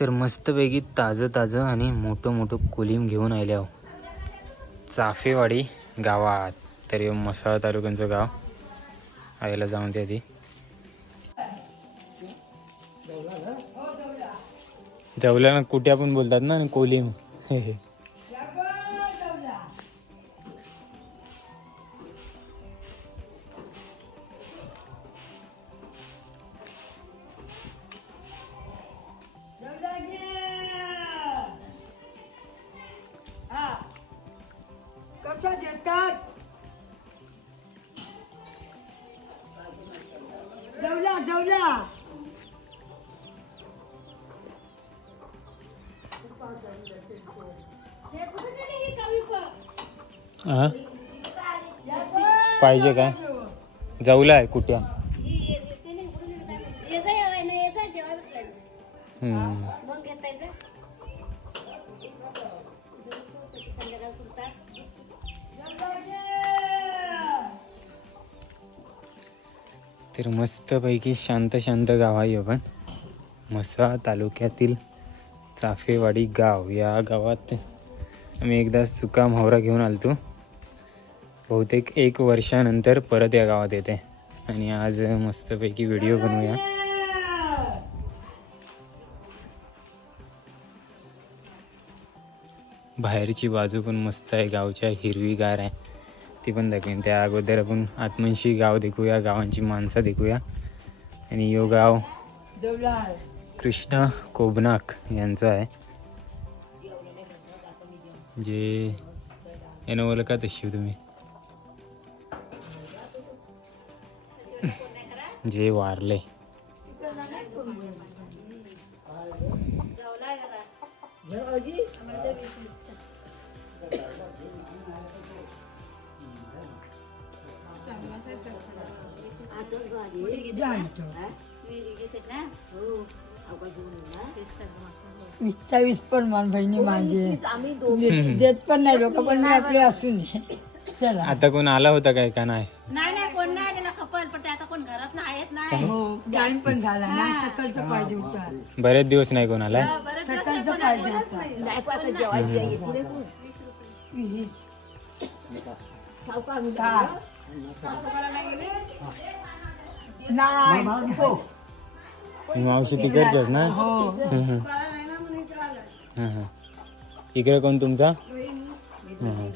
तर मस्तपैकी ताजं ताजं आणि मोठं मोठं कोलीम घेऊन आले आहो. चाफेवाडी गावात. तर हे मसाळा तालुक्यांचं गाव. आईला जाऊन ते आधी. जवल्याला कुठे आपण बोलतात ना आणि कोलीम. हे हे. जेवला हा? पाहिजे काय? जाऊला आहे कुठ्या तर मस्तपैकी शांत शांत गाव आहे पण म्हसळा तालुक्यातील चाफेवाडी गाव. या गावात आम्ही एकदा सुका म्हावरा घेऊन आलतो. बहुतेक एक वर्षानंतर परत या गावात येते. आणि आज मस्तपैकी व्हिडिओ बनवूया. बाहेरची बाजू पण मस्त आहे. गावच्या हिरवीगार आहे. ती पण दाखवेन. त्या अगोदर आपण आत्मनशी गाव देखूया गावांची माणसं देखूया. आणि यो गाव कृष्ण कोबनाक यांचं आहे. जे यानं ओळखा तशी तुम्ही. जे वारले. वीसचा वीस पण मान बहिणी माझे देत- पण नाही लोक पण मी आपले असून. चला. आता कोण आला होता काय का नाही? नाही नाही कोण नाही आलेला कपल पण ते आता कोण घरात नाही आहेत नाही हो. टाइम पण झाला ना सकाळचं पाहिजे होता बरेच दिवस नाही कोण आलाय सकाळचं पाहिजे होता वीस. काय? नाही मावशी तिकडच्याच ना हो हम्म. हा, हा. इकडे कोण तुमचा हा, हा.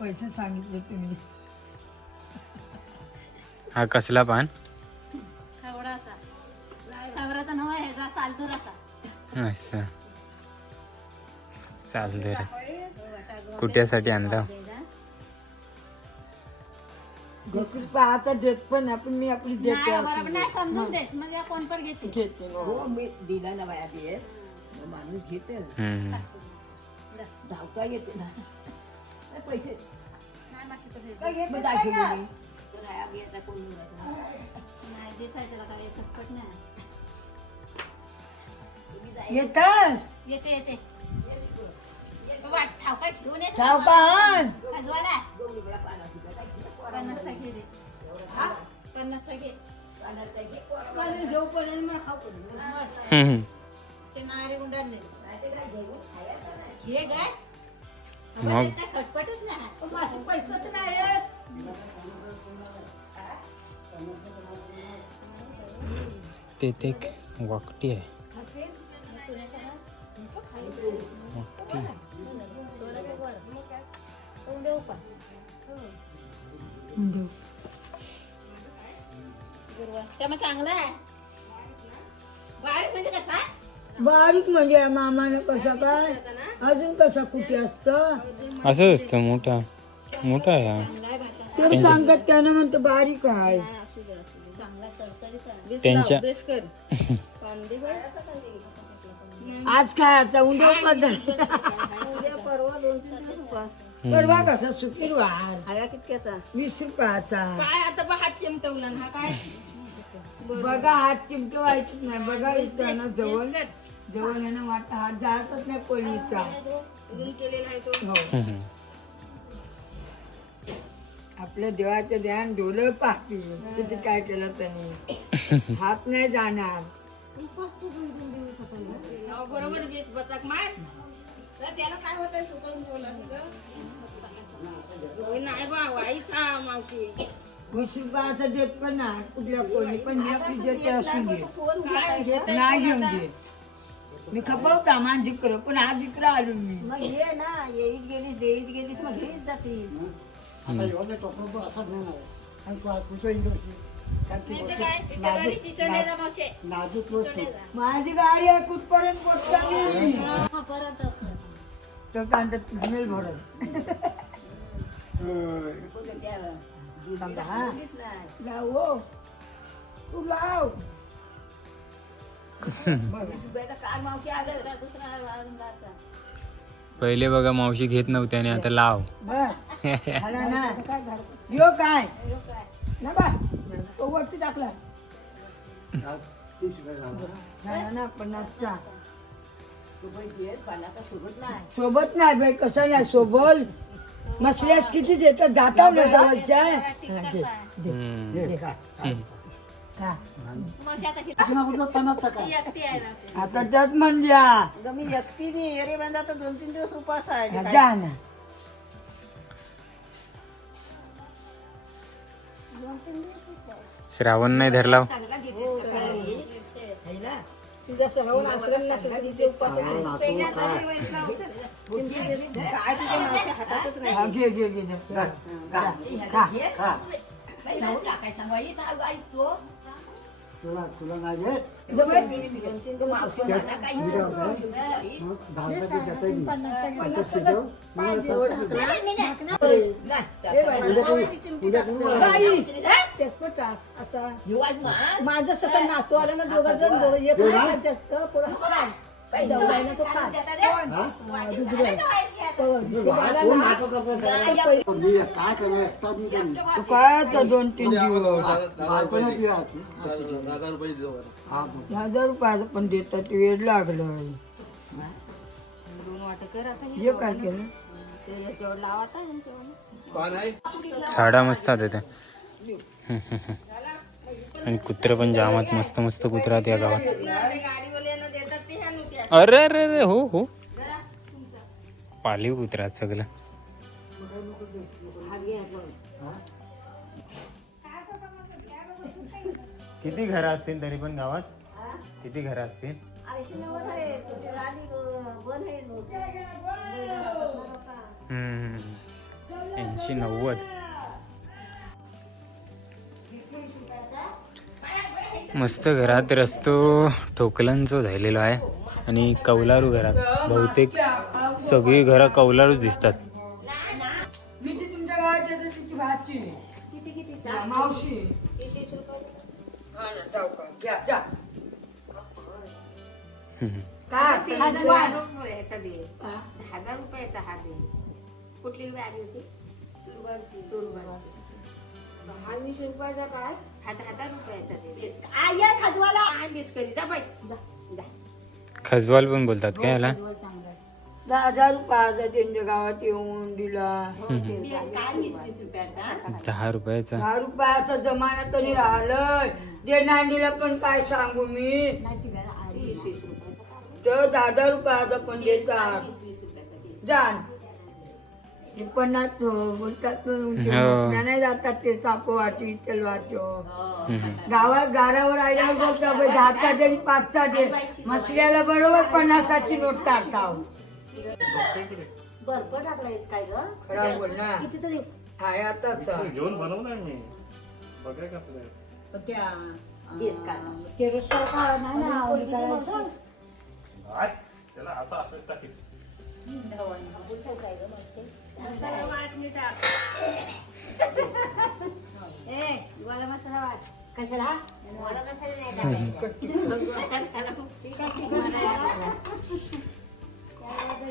पैसे सांगितले तुम्ही. हा कसला पान खवडाचा खवडाचा नव ह्याचा सालदुराचा असं चालतं रे. आणला? देत पण आपण मी आपली देते नाही असून बरोबर. नाही समजून देत. म्हणजे कोण पण घेते. घेते हो. हम्म. नाही माशी देते. नाही दिसायचं त्याला काय चटपट नाही. येतात येते. येते. वाट ठाव काय घेऊन येत ठाव का आण? खजवाला पन्नासचा घे. रे. पन्नासचा घे. हम्म. ते नारे गुंडारले घे काय नाही. पैसाच नाही. ते ते एक वाकटी आहे. वाकटी. चांगला आहे. बारीक म्हणजे कसा बारीक म्हणजे मामाने कसा काय? अजून कसा कुठे असतं? असंच असतं मोठा. मोठा आहे हा. ते सांगतात त्यानं म्हणतो बारीक आहे. त्यांच्या आज काय आता? उद्या पद्धत परवा कसा? शुक्रवार. वीस रुपयाचा. काय आता बा हात चिमटवला ना हा काय? बघा हात चिमटं व्हायचीच नाही. बघा इथं जवळ. जवळ येणं वाटतं हात जातच नाही कोणीचा रूम केलेला आहे तो. हो. हम्म. आपल्या देवाचं ध्यान डोलं पाहतील किती काय केलं त्याने. हात नाही जाणार. अहो, बरोबर बेस बचाक मार. तर त्याला काय बोला नाही बा वाईचा मावशी. रुपयाचा देत पण नाही. कुठल्या कोणी पण आपली काय घेत नाही घेऊन घे मी खपवता मान जिकर पण हा जिकरा आलो मी. मग ये ना येईत गेलीस देईत गेलीस मग घेत जातील माझी गाडी आहे कुठपर्यंत पोचली? तो कांदा तुझमेल भरत हा. लाव हो. तू लाव. पहिले बघा मावशी घेत नव्हत्या आणि आता लाव. बस झाला ना. यो काय? ना बा. तो वरती टाकला. सोबत नाही बाई कसं नाही सोबल मसल्यास किती देतात? जाता आता त्यात म्हणल्या अगं मी एकटीने एरे बांधा तर दोन तीन दिवस उपास आहे. जा ना. श्रावण नाही धरला. तुझा श्रावण आश्रम नसला तिथे उपास काय तुझ्या हातातच नाही? हा, घे घे घे घे. खा. माझं सगळं नातू आलं ना दोघं जण दोघं एक पुढं काय आता दोन तीन दिवस? हजार रुपयाचं पण देतात वेळ लागलं. दोन वाटं कर आता हे काय केलं? ते याच्यावर लावाता झाडा मस्त आहेत त्या आणि कुत्र पण जामात मस्त मस्त कुत्रा आहेत या गावात गाडीवाल्यानं देतात ते ह्या नुट्या अरे अरे अरे हो हो. पालीव कुत्रा सगळं. किती घरं असतील तरी पण गावात? किती घरं असतील? ऐंशी नव्वद ऐंशी नव्वद. मस्त घरात रस्तो ठोकलांचो झालेलो आहे. आणि कौलारू घरात. बहुतेक सगळी घरं कौलारूच दिसतात. हजार रुपयाचा दे दहा हजार रुपयाचा हा दे कुठली गाडी होती? रुपयाचा काय? हा हजार रुपयाचा दे आया खाजवाला. करी? जा बाई. जा. जा खजवाल पण बोलतात काय याला? दहा हजार रुपयाचा त्यांच्या गावात येऊन दिला. दहा रुपयाचा. दहा रुपयाचा जमाना तरी राहिलं देणांडीला पण काय सांगू मी? तर दहा दहा रुपयाचा पण देतात. जाण हे पन्नास बोलतात हो. नाही जातात ते चापोवारची तलवारचो. गावात गारावर आल्यावर बोलता बाई दहाचा दे पाचचा दे मसल्याला बरोबर पन्नासाची नोट काढता बर्फ टाकलायस काय ग खरा बोल ना हाय आताच त्या तेच काय ते रस्ता का नाही ना मसाला वाट कशाला.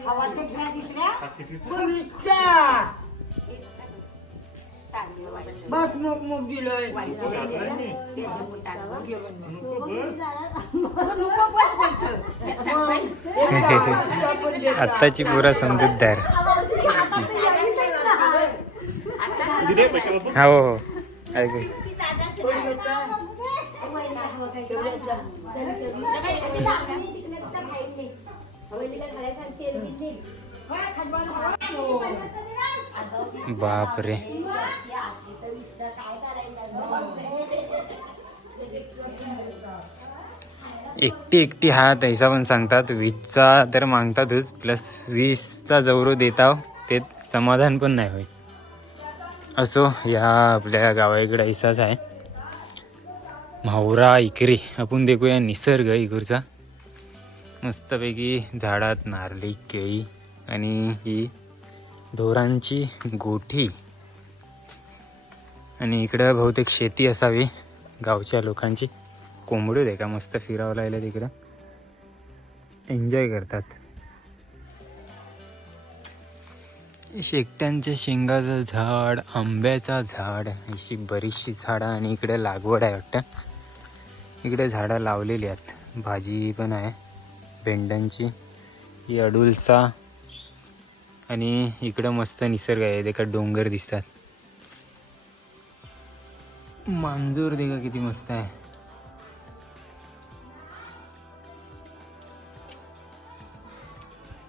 हवा बस मग मग दिलंय. आत्ताची पुरा समजूतदार. हो हो ऐकू बाप रे एकटी एकटी हा तैसा पण सांगतात. वीसचा तर मागतातच. प्लस वीसचा जवरो देता ते समाधान पण नाही होय असो या आपल्या गावाकडे ऐसाच आहे. म्हावरा इकरी आपण देखूया निसर्ग इकडचा मस्तपैकी झाडात नारळी केळी आणि ही ढोरांची गोठी. आणि इकडं बहुतेक शेती असावी गावच्या लोकांची. कोंबडू दे का? मस्त फिरावं लागलं तिकडं एन्जॉय करतात. शेकट्यांच्या शेंगाचं झाड आंब्याचं झाड अशी बरीचशी झाडं आणि इकडे लागवड आहे वाटतं. इकडे झाडं लावलेली आहेत. भाजी पण आहे भेंड्यांची ही अडुलसा आणि इकडं मस्त निसर्ग आहे. देखा डोंगर दिसतात. मांजूर देखा किती मस्त आहे.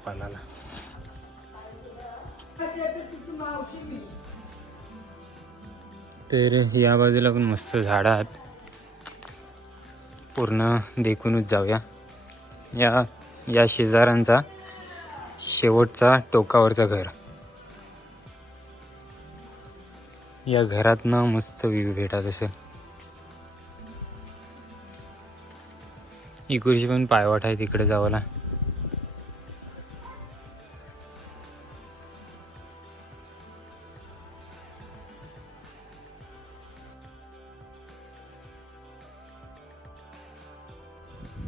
पालाला. तर या बाजूला पण मस्त झाडं आहेत. पूर्ण देखूनच जाऊया. या या शेजाऱ्यांचा शेवटचा टोकावरचा घर. या घरातनं मस्त व्ह्यू भेटत असेल इकडची पण पायवाट आहे तिकडे जावाला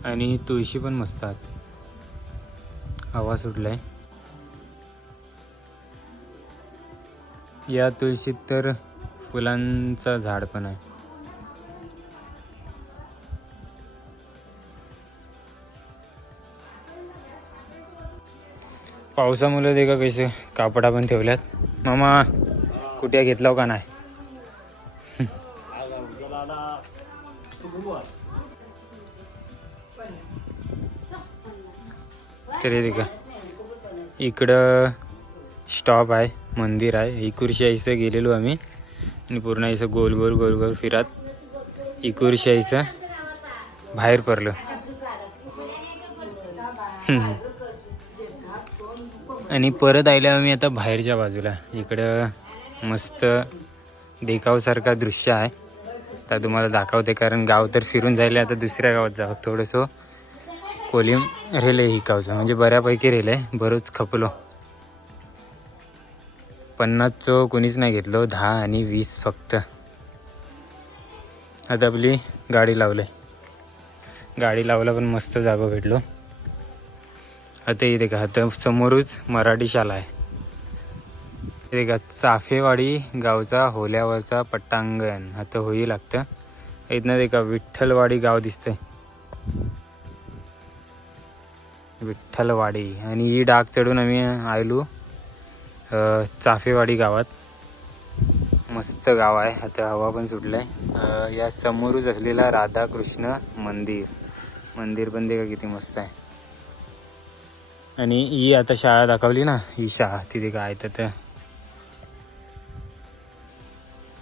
आणि तुळशी पण मस्त आहेत हवा सुटलाय. या तुळशीत तर फुलांचा झाड पण आहे. पावसामुळे ते का कसे कापडा पण ठेवल्यात. मामा कुठे घेतला हो का नाही? तरी ते का इकडं स्टॉप आहे मंदिर आहे. इकुरशाहीचं गेलेलो आम्ही. आणि पूर्ण इथं गोल गोल गोल गोल फिरत. इकुरशाहीचं बाहेर पडलं. आणि परत आले आम्ही आता बाहेरच्या बाजूला. इकडं मस्त देखावसारखा दृश्य आहे. तर तुम्हाला दाखवते कारण गाव तर फिरून जायला आता दुसऱ्या गावात जावं थोडंसं. कोलिम रेले आहे हिकावचं म्हणजे बऱ्यापैकी रेले आहे बरोच खपलो. पन्नासचं कोणीच नाही घेतलं दहा आणि वीस फक्त. आता आपली गाडी लावलं. गाडी लावला पण मस्त जागा भेटलो. आता इथे का आता समोरच मराठी शाळा आहे. इथे का चाफेवाडी गावचा होल्यावरचा पट्टांगण. आता होई लागतं. इथनं ते का विठ्ठलवाडी गाव दिसतंय. विठ्ठलवाडी. आणि ही डाग चढून आम्ही आयलो चाफेवाडी गावात. मस्त गाव आहे. आता हवा पण सुटला आहे या समोरच असलेला राधाकृष्ण मंदिर. मंदिर पण ते का किती मस्त आहे. आणि ही आता शाळा दाखवली ना ही शाळा. तिथे काय तर ते.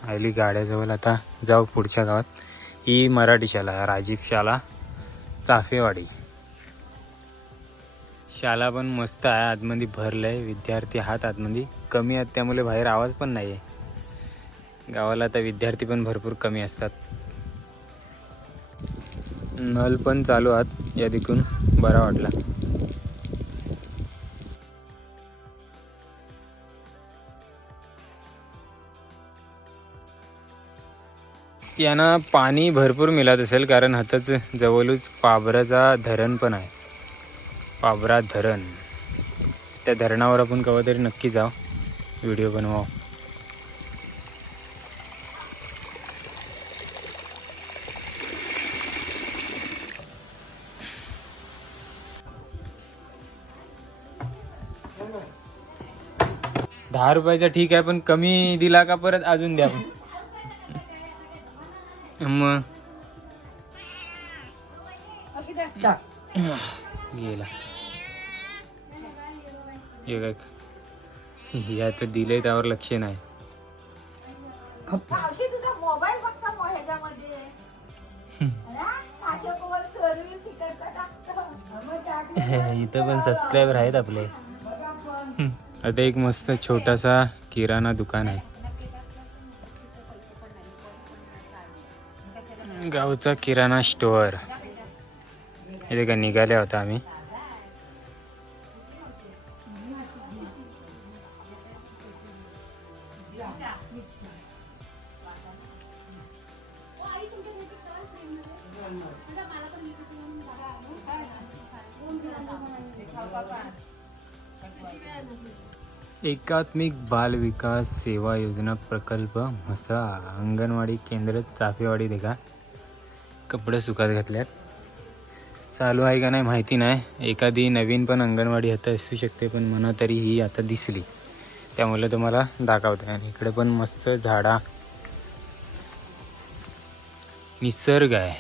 आली गाड्याजवळ आता. जाऊ पुढच्या गावात. ही मराठी शाळा राजीब राजीव शाळा चाफेवाडी. शाळा पण मस्त आहे आतमध्ये भरलंय. विद्यार्थी हात आतमध्ये. कमी आहेत त्यामुळे बाहेर आवाज पण नाही आहे गावाला आता विद्यार्थी पण भरपूर कमी असतात. नल पण चालू आहात या दिकून बरा वाटला. यांना पाणी भरपूर मिळत असेल कारण हातच जवळच पाबराचा धरण पण आहे. पावरा धरण. त्या धरणावर आपण कवा तरी नक्की जाऊ. व्हिडिओ बनवाव. दहा रुपयाचा ठीक आहे पण कमी दिला का परत अजून द्या. पण मग गेला. हे बघ या तर दिले त्यावर लक्ष नाही. मावशी तुझा मोबाईल बघता ह्याच्यामध्ये. हा? इथं पण सबस्क्रायबर आहेत आपले. आता एक मस्त छोटासा किराणा दुकान आहे. गावचा किराणा स्टोअर. इथे का निघाले होता आम्ही? एकात्मिक बाल विकास सेवा योजना प्रकल्प म्हसा अंगणवाडी केंद्र चाफेवाडी देखा. कपडे सुकात घातल्यात. चालू आहे का नाही माहिती नाही. एखादी नवीन पण अंगणवाडी आता असू शकते पण म्हणा तरी ही आता दिसली. त्यामुळे तुम्हाला दाखवते आणि इकडे पण मस्त झाडा. निसर्ग आहे.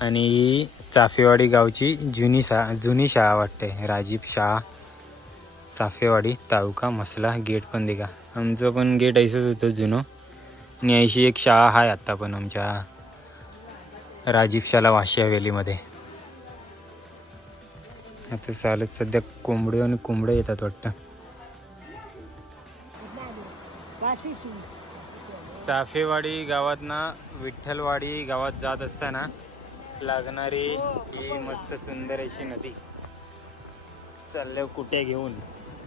आणि ही चाफेवाडी गावची जुनी शा जुनी शाळा वाटते. राजीव शाह चाफेवाडी तालुका मसला गेट पण दिगा आमचं पण गेट ऐसंच होतं जुनं. आणि ऐशी एक शाळा आहे आत्ता पण आमच्या राजीव शाला वाशी हवेलीमध्ये आता चालत सध्या कोंबडे आणि कोंबडे येतात वाटतं. चाफेवाडी गावात ना विठ्ठलवाडी गावात जात असताना लागणारी ही मस्त सुंदर अशी नदी. चालल्या कुठे घेऊन?